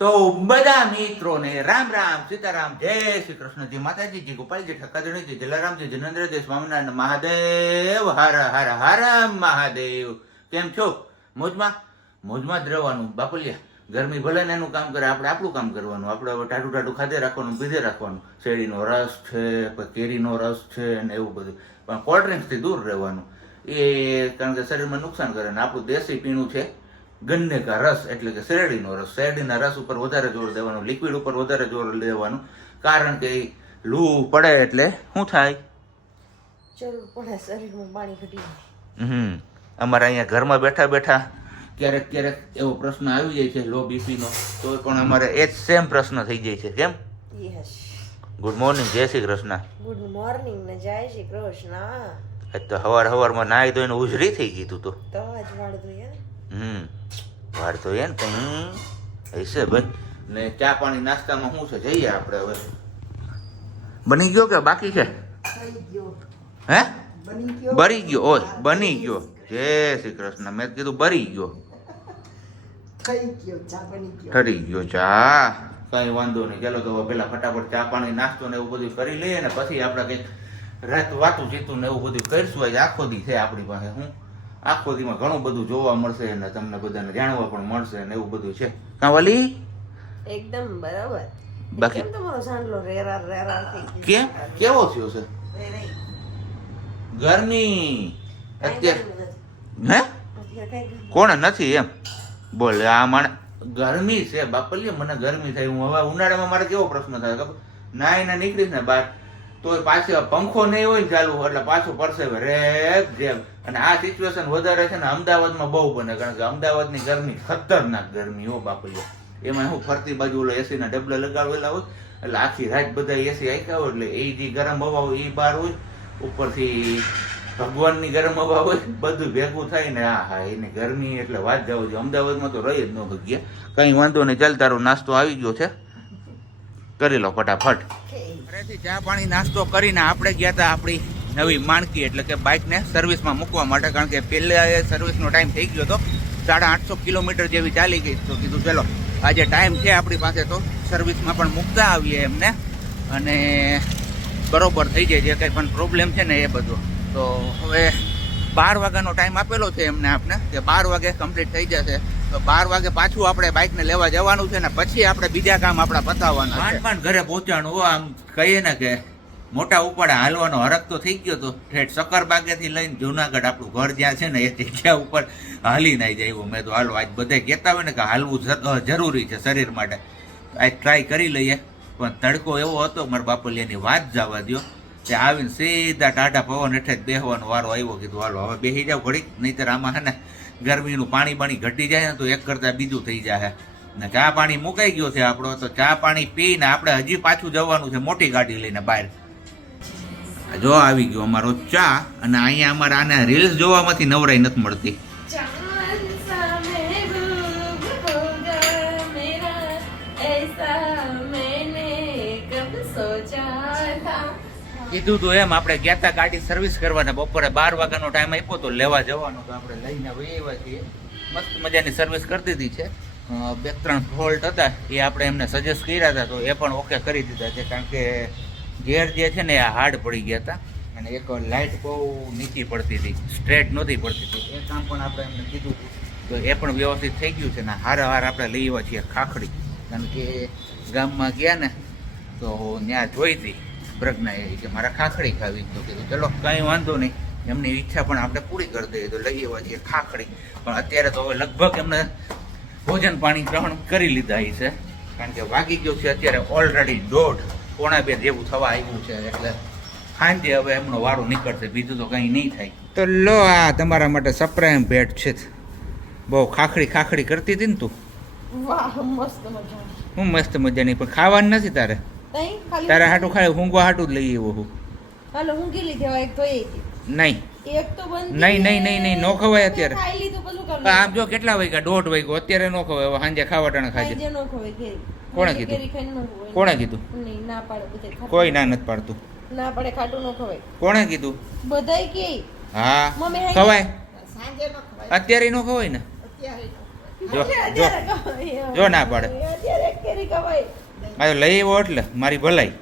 તો બધા મિત્રોને રામ રામ સીતારામ જય શ્રી કૃષ્ણજી માતાજી ગોપાલજી ઠક્કરજી જલારામજી જિનેન્દ્રજી સ્વામિનારાયણ મહાદેવ હર હર હર મહાદેવ. કેમ છો? મોજમાં જ રહેવાનું બાપલિયા. ગરમી ભલે ને એનું કામ કરે, આપણે આપણું કામ કરવાનું. આપણે હવે ટાટું ટાટું ખાધે રાખવાનું, પીધે રાખવાનું. શેરડીનો રસ છે, કેરીનો રસ છે ને એવું બધું, પણ કોલ્ડ ડ્રિંક્સથી દૂર રહેવાનું. એ કારણ કે શરીરમાં નુકસાન કરે. ને આપણું દેશી પીણું છે ગન્ને કા રસ, એટલે કે શેરડીનો રસ. શેરડીના રસ ઉપર વધારે જોર દેવાનું, લિક્વિડ ઉપર વધારે જોર દેવાનું. કારણ કે લૂ પડે એટલે શું થાય? જરૂર પડે શરીરમાં પાણી ઘટી. અમારે અહીંયા ઘરમાં બેઠા બેઠા ક્યારેક એવો પ્રશ્ન આવી જાય છે લો બીપીનો, તો પણ અમારે એ જ સેમ પ્રશ્ન થઈ જાય છે. કેમ? યસ. ગુડ મોર્નિંગ, જય શ્રી કૃષ્ણ. ગુડ મોર્નિંગ ને જય શ્રી કૃષ્ણ. આજ તો સવારમાં નાહી ધોઈને ઉજળી થઈ ગઈ તું તો. જ વાળ ધોઈએ ને. વાર તો એ ને કઈ હશે ભાઈ. ને ચા પાણી નાસ્તામાં શું છે? જઈએ આપણે હવે. બની ગયો કે બાકી છે? હે? બરી ગયો. ઓય બની ગયો. જય શ્રી કૃષ્ણ. મેં કીધું બરી ગયો. ઠરી ગયો ચા. કઈ વાંધો નહીં. ચાલો તો પેલા ફટાફટ ચા પાણી નાસ્તો ને એવું બધું કરી લઈએ ને પછી આપણે કઈક રાત વાતું જીતું ને એવું બધું કરીશું. આજે આખો દી છે આપણી પાસે. આખો દીમાં ઘણું બધું જોવા મળશે અને તમને બધાને જાણવા પણ મળશે ને એવું બધું છે. કાંવલી એકદમ બરાબર. બાકી કેમ તમારો સાંડલો રેરાર થઈ ગયો? કેમ? કેવો થયો છે? ગરમી અત્યારે હે? કોણ નથી એમ બોલે? આ માણે ગરમી છે બાપલિયા. મને ગરમી થાય. હું હવે ઉનાળામાં મારે કેવો પ્રશ્ન થાય ખબર? નાઈને નીકળીશ ને બહાર તો પાછો પંખો નહીં હોય ને ચાલુ, એટલે પાછું પરસેવે રેબ જેમ. અને આ સિચ્યુએશન વધારે છે ને અમદાવાદમાં બહુ બને, કારણ કે અમદાવાદની ગરમી ખતરનાક ગરમી હો બાપલિયા. એમાં હું ફરતી બાજુ ઓલા એસીના ડબલા લગાવેલા હોય એટલે આખી રાત બધા એસી આખ્યા હોય એટલે એ જે ગરમ હવા હોય એ બહાર હોય, ઉપરથી ભગવાનની ગરમ હવા હોય, બધું ભેગું થાય ને હા એની ગરમી એટલે વાત જાવ છે. અમદાવાદમાં તો રહી જ ન ભગ્યા. કઈ વાંધો નહીં. ચાલ તારો નાસ્તો આવી ગયો છે, કરી લો ફટાફટ. ઘરેથી ચા પાણી નાસ્તો કરીને આપણે ગયા હતા આપણી નવી માણકી, એટલે કે બાઇકને સર્વિસમાં મૂકવા માટે. કારણ કે પહેલા સર્વિસનો ટાઈમ થઈ ગયો હતો, 850 કિલોમીટર જેવી ચાલી ગઈ. તો કીધું ચલો આજે ટાઈમ છે આપણી પાસે તો સર્વિસમાં પણ મૂકતા આવીએ એમને, અને બરોબર થઈ જાય જે કંઈ પણ પ્રોબ્લેમ છે ને એ બધો. તો હવે 12 વાગ્યાનો ટાઈમ આપેલો છે એમને આપણે, કે 12 વાગે કમ્પ્લીટ થઈ જશે. તો 12 વાગે પાછું આપણે બાઇકને લેવા જવાનું છે ને પછી આપણે બીજા કામ આપણા પતાવવાના છે. પણ ઘરે પહોંચવાનું. આમ કહીએ ને કે મોટા ઉપાડા હાલવાનો હરક તો થઈ ગયો તો ઠેઠ સક્કરબાગેથી લઈને જુનાગઢ આપણું ઘર જ્યાં છે ને એ જગ્યા ઉપર હાલી નાઈ જાય એવું. મેં તો હાલો આજ બધે કહેતા હોય ને કે હાલવું જરૂરી છે શરીર માટે, આજ ટ્રાય કરી લઈએ. પણ તડકો એવો હતો મારા બાપલિયાની વાત જવા દો. તે આવીને સીધા ટાટા પવન હેઠે જ બેસવાનો વારો આવ્યો. કીધું હાલો હવે બેસી જાવ ઘડીક, નહીંતર આમાં હે ને ગરમીનું પાણી બાણી ઘટી જાય ને તો એક કરતાં બીજું થઈ જાય. ને ચા પાણી મુકાઈ ગયો છે આપણો, તો ચા પાણી પીને આપણે હજી પાછું જવાનું છે મોટી ગાડી લઈને બહાર. જો આવી ગયો અમારો ચા. અને અહીંયા અમારે આને રીલ્સ જોવામાંથી નવરાઈ નથી મળતી. કીધું તો એમ આપણે ગયા હતા ગાડી સર્વિસ કરવાના. બપોરે 12 વાગ્યાનો ટાઈમ આપ્યો તો લેવા જવાનો, તો આપણે લઈને આવ્યા છીએ. મસ્ત મજાની સર્વિસ કરી દીધી છે. 2-3 ફોલ્ટ હતા એ આપણે એમને સજેસ્ટ કર્યા હતા, તો એ પણ ઓકે કરી દીધા છે. કારણ કે ગેર જે છે ને એ હાર્ડ પડી ગયા હતા, અને એક લાઇટ બહુ નીચી પડતી હતી, સ્ટ્રેટ નહોતી પડતી હતી. એ કામ પણ આપણે એમને કીધું હતું, તો એ પણ વ્યવસ્થિત થઈ ગયું છે. ને હાર આપણે લઈ આવ્યા છીએ ખાખડી. કારણ કે ગામમાં ગયા ને તો ત્યાં જોઈ હતી પ્રજ્ઞા એ કે મારા ખાખડી ખાવી. તો કીધું ચલો કંઈ વાંધો નહીં, એમની ઈચ્છા પણ આપણે પૂરી કરી દઈએ. તો લઈ આવ્યા છીએ ખાખડી. પણ અત્યારે તો હવે લગભગ એમને ભોજન પાણી ગ્રહણ કરી લીધા છે, કારણ કે વાગી ગયો છે અત્યારે ઓલરેડી 1:30-1:45 જેવું થવા આવ્યું છે. એટલે સાંજે હવે એમનો વારો નીકળશે, બીજું તો કંઈ નહીં થાય. તો લો આ તમારા માટે સરપ્રાઈઝ ભેટ છે. બહુ ખાખડી કરતી હતી ને તું. વાહ મસ્ત મજા. હું મસ્ત મજાની, પણ ખાવાનું નથી તારે. તારા હાટું ખાય ઊંઘવા હાટું જ લઈ આવ્યો હું. હાલો ઊંઘી લીધી હવે એક તો એક. નહીં એક તો બંધ. નહીં નો ખવાય અત્યારે. ખાઈ લીધું પછી કરું. આમ જો કેટલા વાગ્યા? 1:30 વાગ્યો. અત્યારે નો ખવાય. હવે સાંજે ખાવા ટાણે ખાજે. સાંજે નો ખવાય કેરી. કોણે કીધું? કોણે કીધું? નહીં ના પાડે બધે. કોઈ ના નથી પાડતું. ના પડે ખાટું નો ખવાય. કોણે કીધું? બધાય કે હા મમ્મી ખવાય. સાંજે નો ખવાય. અત્યારે નો ખવાય ને. અત્યારે જો અત્યારે ખવાય. જો ના પાડે. અત્યારે એક કેરી ખવાય. આ તો લઈ આવ્યો એટલે મારી ભલાઈ.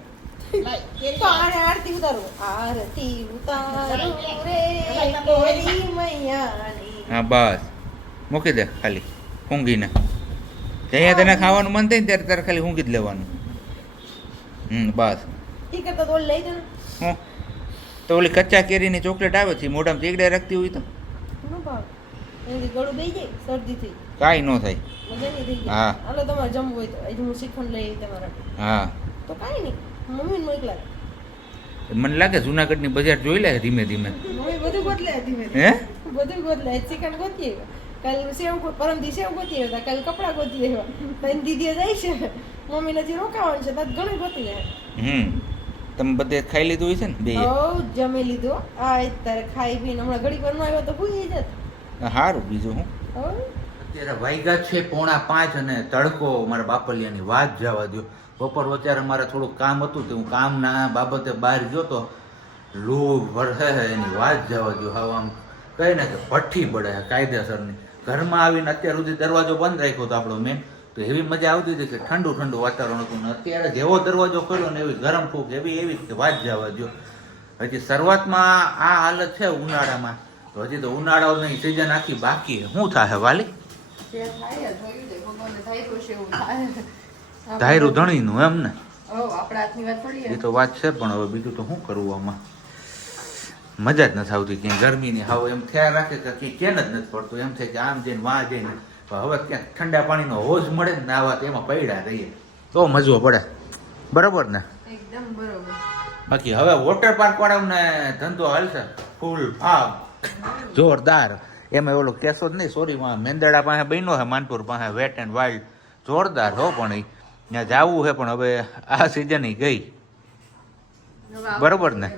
તો આને આરતી ઉતારો. આરતી ઉતારો રે કેરી મૈયાની. હા બસ મૂકી દે ખાલી ઊંઘીને અહીંયા તને ખાવાનું મન થાય ને ત્યારે તારે ખાલી ઊંઘી જ લેવાનું. બસ ઈ કરતા તો ઓલી લઈ જાને. હું તો ઓલી કચ્ચા કેરીની ચોકલેટ આવે છે મોઢામાં ચીકડે રાખતી હોય તો નો ભાવ. એની ગળું બેહી જાય શરદી થઈ. કાંઈ ન થાય. મજાની થઈ જાય. હા. હાલો તમારે જમવું હોય તો હજી હું શ્રીખંડ લઈ આવી તમારા માટે. હા તો કાંઈ નહીં મમ્મીને મોકલા. મને લાગે જુનાગઢની બજાર જોઈ લે ધીમે ધીમે. મમ્મી બધું બદલાય ધીમે હે બધું બદલાય. શ્રીખંડ ગોતી આવ્યા કાલ સેવ પરમ દી સેવ ગોતી આવ્યા કાલ કપડાં ગોતી આવ્યા તને દીદીએ જાય છે મમ્મીને હજી રોકાવાનું છે ત્યાં ઘણું ગોતી જાય. તમે બધે ખાઈ લીધું હોય છે ને બે જમી લીધું. આ તારે ખાઈ પીને હમણાં ઘડીક વાર નો આવ્યો તો ભૂલી જત. સારું બીજું હું હવે અત્યારે વાગ્યા છે 4:45 અને તડકો મારા બાપલિયાની વાત જવા દો. બપોર વચ્ચે મારે થોડુંક કામ હતું તે હું કામના બાબતે બહાર ગયો તો લૂ વરસે એની વાત જવા દો. હવે આમ કહે ને કે ભઠ્ઠી પડે કાયદેસરની. ઘરમાં આવીને અત્યાર સુધી દરવાજો બંધ રાખ્યો હતો આપણો મેન તો એવી મજા આવતી હતી કે ઠંડુ ઠંડુ વાતાવરણ હતું ને અત્યારે જેવો દરવાજો ખોલ્યો ને એવી ગરમ ફૂંક એવી કે વાત જવા દો. હજી શરૂઆતમાં આ હાલત છે ઉનાળામાં તો હજી તો ઉનાળાની સિઝન આખી બાકી શું થાય વાલી ધાયરું ધણીનું એમ ને એ તો વાત છે પણ હવે બીજું તો શું કરવું આમાં મજા જ નથી આવતી ક્યાંય ગરમીની હાવ એમ ખ્યાલ રાખે કે ક્યાંય કેન જ નથી પડતું એમ થાય કે આમ જઈને વાં જઈને હવે ક્યાંક ઠંડા પાણીનો હોજ મળે ને નાવા તો એમાં પૈડા રહીએ તો મજો પડે બરોબર ને એકદમ બરોબર. બાકી હવે વોટર પાર્ક વાળાને ધંધો હાલશે ફૂલ ભાવ જોરદાર. એમાં ઓલો કેસો જ નહીં સોરી મેંદરડા પાસે બન્યો છે માનપુર પાસે વેટ એન્ડ વાઇલ્ડ જોરદાર હો પણ ત્યાં જવું છે પણ હવે આ સિઝન ગઈ બરોબર ને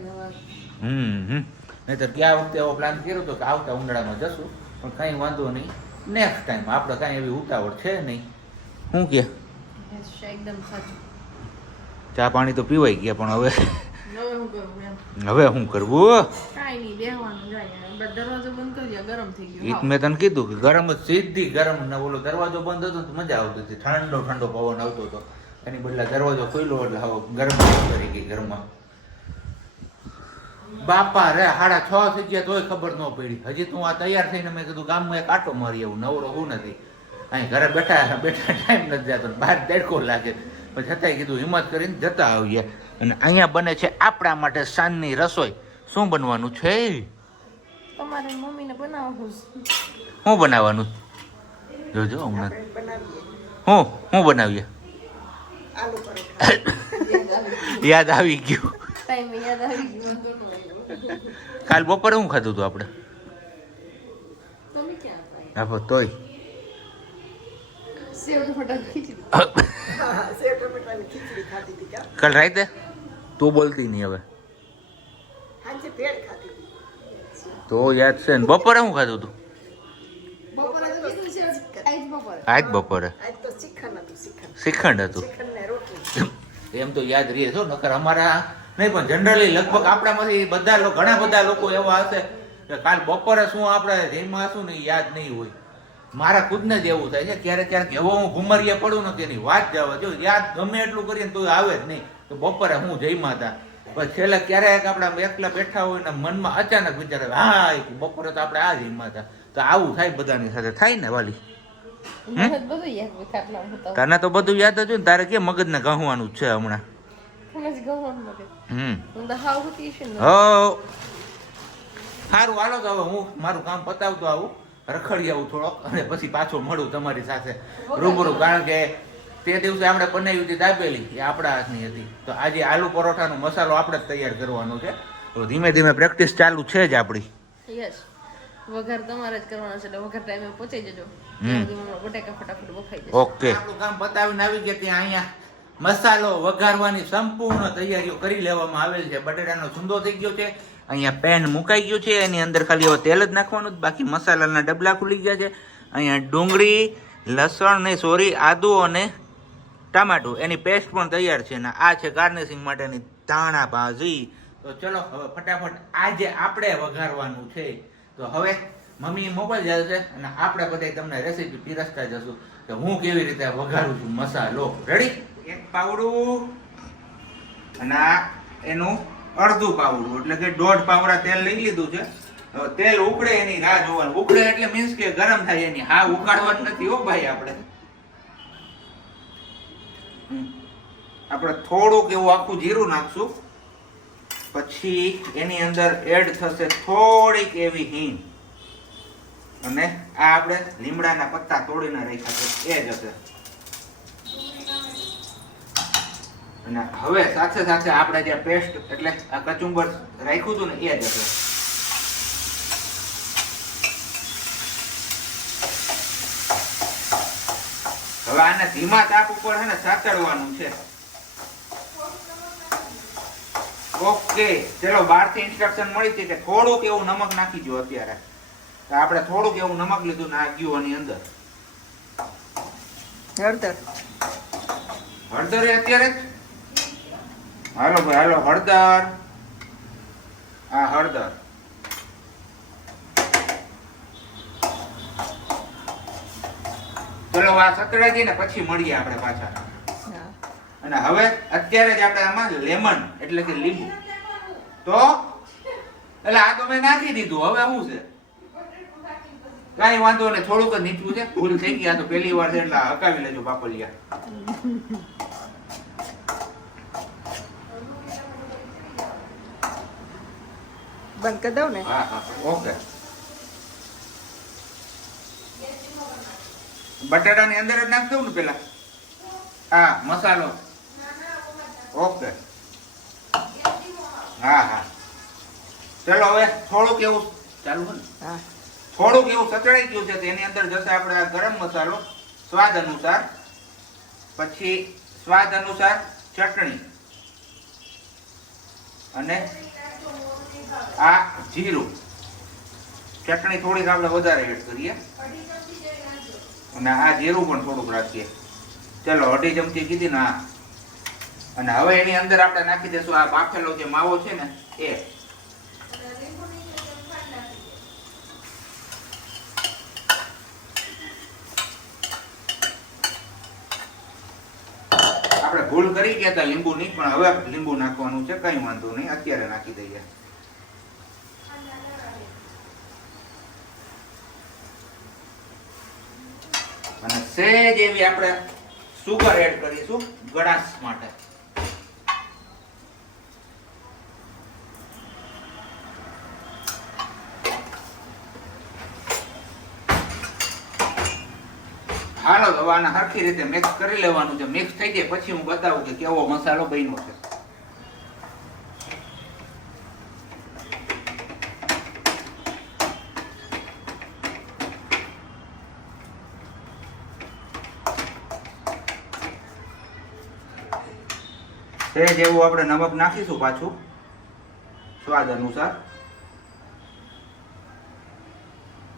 નહીતર ગયા વખતે એવો પ્લાન કર્યો હતો કે આવતા ઉનાળામાં જશું પણ કાંઈ વાંધો નહીં નેક્સ્ટ ટાઈમ આપણે કાંઈ એવી ઉતાવળ છે નહીં. શું કે એકદમ સાચું. ચા પાણી તો પીવાઈ ગયા પણ હવે હવે હું કરું એમ હવે શું કરવું કાંઈ નહીં બેહવાનું જાય દરવાજો બંધ કરી દે ગરમ થઈ ઈ ગયો. જ મેં તને કીધું કે ગરમ જ સીધી ગરમ ને ઓલો દરવાજો બંધ હતો તો મજા આવતી હતી ઠંડો ઠંડો પવન આવતો હતો એની બદલે દરવાજો ખોલ્યો એટલે હવે ગરમ કરી ગઈ ઘરમાં. બાપા રે 6:30 થઈ ગયા તોય ખબર ન પડી. હજી તું આ તૈયાર થઈને મેં કીધું ગામમાં એક આટો મારી આવું નવરો હું નથી અહીં ઘરે બેઠા બેઠા ટાઈમ નથી જતો બહાર દેડકો લાગે પછી છતાંય કીધું હિંમત કરીને જતા આવીએ. અને અહીંયા બને છે આપણા માટે સાંજની રસોઈ. શું બનવાનું છે તમારે મમ્મીને બનાવવું શું બનાવવાનું જોજો હમણાં હું બનાવીએ યાદ આવી ગયું. ટાઈમ યાદ આવી ગયો. કાલ બપોરે શું ખાધું હતું આપણે તમે ક્યાં હતા? હા તોય સેવ ટમેટા ખીચડી. કાલ રાતે તું બોલતી નહીં હવે તો યાદ છે ને બપોરે શું ખાધું હતું બપોરે તો કીધું છે આજ બપોરે. આજ બપોરે શ્રીખંડ હતું એમ તો યાદ રહે છો નકર અમારા નહીં પણ જનરલી લગભગ આપણામાંથી બધા લોકો ઘણા બધા લોકો એવા હશે કે કાલ બપોરે શું આપણે જેમાં શું ને યાદ નહીં હોય. મારા ખુદને જ એવું થાય છે ક્યારેક ક્યારેક એવો હું ઘુમરીએ પડું ને તેની વાત જવા જો યાદ ગમે એટલું કરીએ તો આવે જ નહીં તો બપોરે હું જઈમાં હતા પછી છેલ્લે ક્યારેક આપણે એકલા બેઠા હોય ને મનમાં અચાનક વિચાર આવે હા બપોરે તો આપણે આ જઈમાં હતા તો આવું થાય બધાની સાથે થાય ને વાલી બધું યાદ હોય ખાટલા હતા. તને તો બધું યાદ હતું ને તારે કે મગજને ગહવાનું જ છે હમણાં મને જ ગવાનું મગજ. હું તો હાવ હતી છે ને. હો સારું હાલો તો હવે હું મારું કામ પતાવતો આવું રખડી આવું થોડોક અને પછી પાછો મળું તમારી સાથે રૂબરૂ કારણ કે તે દિવસે આપણે બનાવી હતી દાબેલી એ આપણા હાથની હતી તો આજે આલુ પરોઠાનો મસાલો આપણે જ તૈયાર કરવાનો છે તો ધીમે ધીમે પ્રેક્ટિસ ચાલુ છે જ આપણી. યસ વઘાર તમારે જ કરવાનો છે એટલે વઘાર ટાઈમે પહોંચી જજો બટાકા ફટાફટ બફાઈ જશે. ઓકે આપણું કામ પતાવીને આવી ગયા ત્યાં અહીંયા મસાલો વઘારવાની સંપૂર્ણ તૈયારીઓ કરી લેવામાં આવેલ છે. બટેટાનો છૂંદો થઈ ગયો છે અહીંયા પેન મુકાઈ ગયું છે એની અંદર ખાલી હવે તેલ જ નાખવાનું બાકી મસાલાના ડબલા ખુલી ગયા છે. અહીંયા ડુંગળી લસણ ને સોરી આદુ અને ટામેટું એની પેસ્ટ પણ તૈયાર છે અને આ છે ગાર્નિશિંગ માટેની ધાણા ભાજી. તો ચલો હવે ફટાફટ આજે આપણે વઘારવાનું છે તો હવે મમ્મી મોબાઈલ જાય છે અને આપણે બધા તમને રેસીપી પીરસતા જશું કે હું કેવી રીતે વઘારું છું મસાલો. રેડી? એક પાવડું અને આ એનું અડધું પાવડું એટલે કે 1.5 પાવડા તેલ લઈ લીધું છે. હવે તેલ ઉકળે એની રાહ જોવાનું. ઉકળે એટલે મીન્સ કે ગરમ થાય એની. હા, ઉકાળવાનું નથી હો ભાઈ આપણે. આપણે થોડુંક એવું આખું જીરું નાખશું. પછી એની અંદર એડ થશે થોડીક એવી હિંગ અને આ આપણે લીમડાના પત્તા તોડીને રાખ્યા છે એ જ હશે. અને હવે સાથે સાથે આપણે જે પેસ્ટ એટલે આ કચુંબર રાખ્યું હતું ને એ જ હશે. હવે આને ધીમા તાપ ઉપર છે ને સાતળવાનું છે. ઓકે, ચલો બહારથી ઇન્સ્ટ્રક્શન મળી હતી કે થોડુંક એવું નમક નાખી દો અત્યારે. તો આપણે થોડુંક એવું નમક લીધું ને નાખ્યું આની અંદર. હળદર હળદર અત્યારે જ? હાલો ભાઈ હાલો, હળદર. આ હળદર. ચલો આ સતળાજી ને પછી મળીએ આપણે પાછા. અને હવે અત્યારે જ આપણે આમાં લેમન એટલે કે લીંબુ તો એટલે આ તો મેં નાખી દીધું. હવે શું છે? કઈ વાંધો નહીં, થોડુંક જ નીચું છે. ભૂલ થઈ ગઈ, આ તો પહેલી વાર છે એટલે હકાવી લેજો બાપલિયા. બંધ કરી દઉં ને? હા હા, ઓકે. બટાટાની અંદર જ નાખ દઉં ને પેલા? હા, મસાલો. ઓકે, હા હા. ચલો હવે થોડુંક એવું ચાલુ છે ને? હા. થોડુંક એવું સચડાઈ ગયું છે તેની અંદર જશે આપણે આ ગરમ મસાલો સ્વાદ અનુસાર. પછી સ્વાદ અનુસાર ચટણી અને આ જીરું. ચટણી થોડીક આપણે વધારે એડ કરીએ અને આ જીરું પણ થોડુંક રાખીએ. ચલો 2.5 ચમચી કીધી ને આ. અને હવે એની અંદર આપણે નાખી દઈશું આ બાફેલો જે માવો છે ને એ. આપણે ભૂલ કરી ગયા હતા લીંબુ ની, પણ હવે લીંબુ નાખવાનું છે. કઈ વાંધો નહીં, અત્યારે નાખી દઈએ. અને સહેજ એવી આપણે સુગર એડ કરીશું ગળાશ માટે. હાલો તો આને હરખી રીતે મિક્સ કરી લેવાનું છે. મિક્સ થઈ જાય પછી હું બતાવું કે કેવો મસાલો બન્યો છે. સહેજ એવું આપણે નમક નાખીશું પાછું સ્વાદ અનુસાર,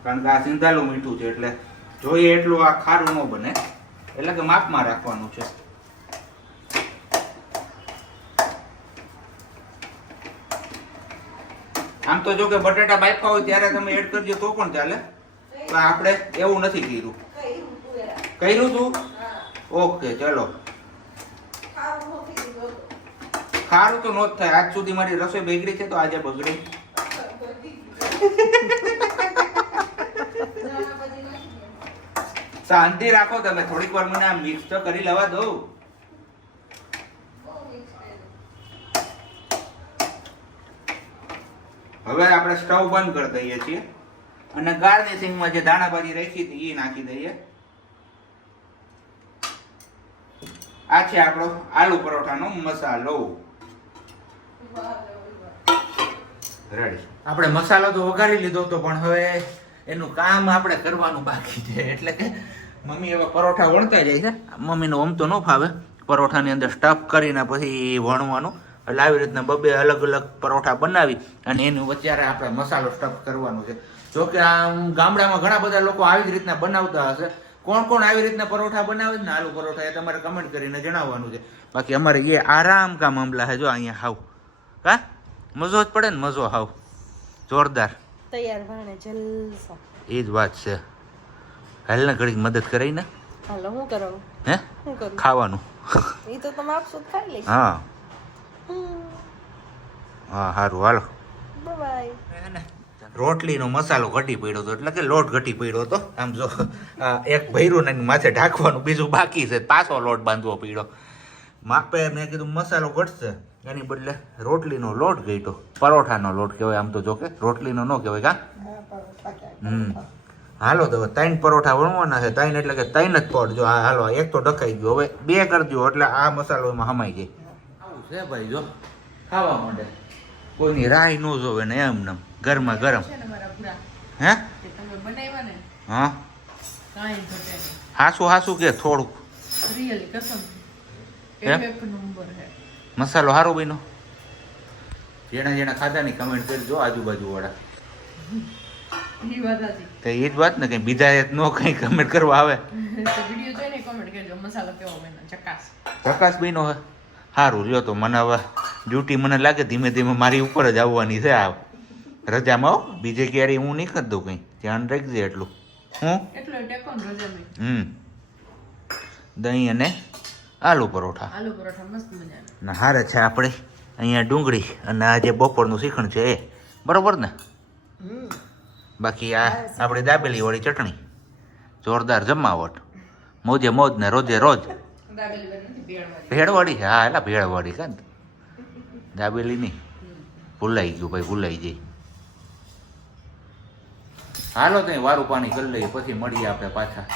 કારણ કે આ સિંધાલું મીઠું છે એટલે જોઈએ એટલું આ ખારું ન બને, એટલે કે માપમાં રાખવાનું છે. આમ તો જો કે બટાટા બાફા હોય ત્યારે તમે એડ કરજો તો પણ ચાલે, પણ આપણે એવું નથી કર્યું. કર્યું તું? ઓકે, ચલો. ખારું તો નો જ થાય. આજ સુધી મારી રસોઈ બગડી છે તો આજે બગડી. શાંતિ રાખો તમે, થોડીક વાર મને આ મિક્સ તો કરી લેવા દો. હવે આપણે સ્ટવ બંધ કરી દઈએ છીએ અને ગાર્નિશિંગમાં જે દાણાભાજી રાખી હતી એ નાખી દઈએ. આ છે આપણો આલુ પરોઠાનો મસાલો. રેડી. આપણે મસાલો તો વઘારી લીધો હતો, પણ હવે એનું કામ આપણે કરવાનું બાકી છે. એટલે કે મમ્મી હવે પરોઠા વણતા જાય છે. મમ્મીનો આમ તો ન ફાવે પરોઠાની અંદર સ્ટફ કરીને પછી વણવાનું. એટલે આવી રીતના બબે અલગ અલગ પરોઠા બનાવી અને એની વચ્ચે આપણે મસાલો સ્ટફ કરવાનું છે. જોકે આમ ગામડામાં ઘણા બધા લોકો આવી જ રીતના બનાવતા હશે. કોણ કોણ આવી રીતના પરોઠા બનાવે ને આલુ પરોઠા, એ તમારે કમેન્ટ કરીને જણાવવાનું છે. બાકી અમારે એ આરામ કા મામલા હે. જો અહીંયા હાવ કા મજો જ પડે ને, મજો હાવ જોરદાર. તૈયાર ભાણે જલસા. એ જ વાત છે. હાલ ને ઘડીક મદદ કરાઈ ને. હાલો હું કરાવું? હે શું કરું? ખાવાનું. એ તો તમે આપશો તો ખાઈ લઈશ. હા હા સારું હાલો. બાય. રોટલીનો મસાલો ઘટી પડ્યો હતો એટલે કે લોટ ઘટી પડ્યો હતો. આમ જો એક ભર્યું ને એની માથે ઢાંકવાનું, બીજું બાકી છે, પાછો લોટ બાંધવો પડ્યો. માપે મેં કીધું મસાલો ઘટશે, એની બદલે રોટલીનો લોટ ઘટ્યો. પરોઠાનો લોટ કહેવાય આમ તો, જો કે રોટલીનો ન કહેવાય કા. હાલો તો હવે 3 પરોઠા વણવાના છે. 3 એટલે કે 3 જ પડ. જો આ હાલો એક તો ડકાઈ ગયો, હવે 2 કરજો એટલે આ મસાલો એમાં હમાઈ જાય. આવું છે ભાઈ, જો ખાવા માંડે, કોઈની રાહ ન જોવે ને એમ નમ ગરમા ગરમ. હે તમે બનાવ્યા ને હા કાંઈ ઘટે નહીં. હાસું હાસું કે થોડુંક રિયલી કસમ એમ? એક નંબર હે. મસાલો સારો બન્યો. જેના ખાધાની કમેન્ટ કરજો આજુબાજુ વાળા. ઈ વાત હતી. તો એ જ વાત ને, કઈ બીજા નો કઈ કમેન્ટ કરવા આવે. તો વિડિયો જોઈને કમેન્ટ કરજો મસાલો કેવો બન્યો, ચકાસ. પ્રકાશ બન્યો હે સારું. લ્યો તો મને હવે ડ્યુટી મને લાગે ધીમે ધીમે મારી ઉપર જ આવવાની છે આ રજામાં. હો બીજે ક્યારેય હું નહીં કરી દઉં કંઈ, ધ્યાન રાખજે એટલું. હું એટલો ટેકો ને રજામાં. દહીં અને આલુ પરોઠા. આલુ પરોઠા મસ્ત મજાના. ને હારે છે આપણે અહીંયા ડુંગળી અને આ જે બપોરનું શીખણ છે એ બરોબર ને. બાકી આ આપણે દાબેલી વાળી ચટણી, જોરદાર જમાવટ, મોજે મોજ ને રોજે રોજ. દાબેલી બની ભેળવાળી. ભેળવાળી છે, હા એલા ભેળવાળી કાં દાબેલી નહીં. ભૂલાઈ ગયું ભાઈ, ભૂલાઈ જાય. હાલો ત્યાં વારું પાણી કરી લઈએ, પછી મળીએ આપણે પાછા.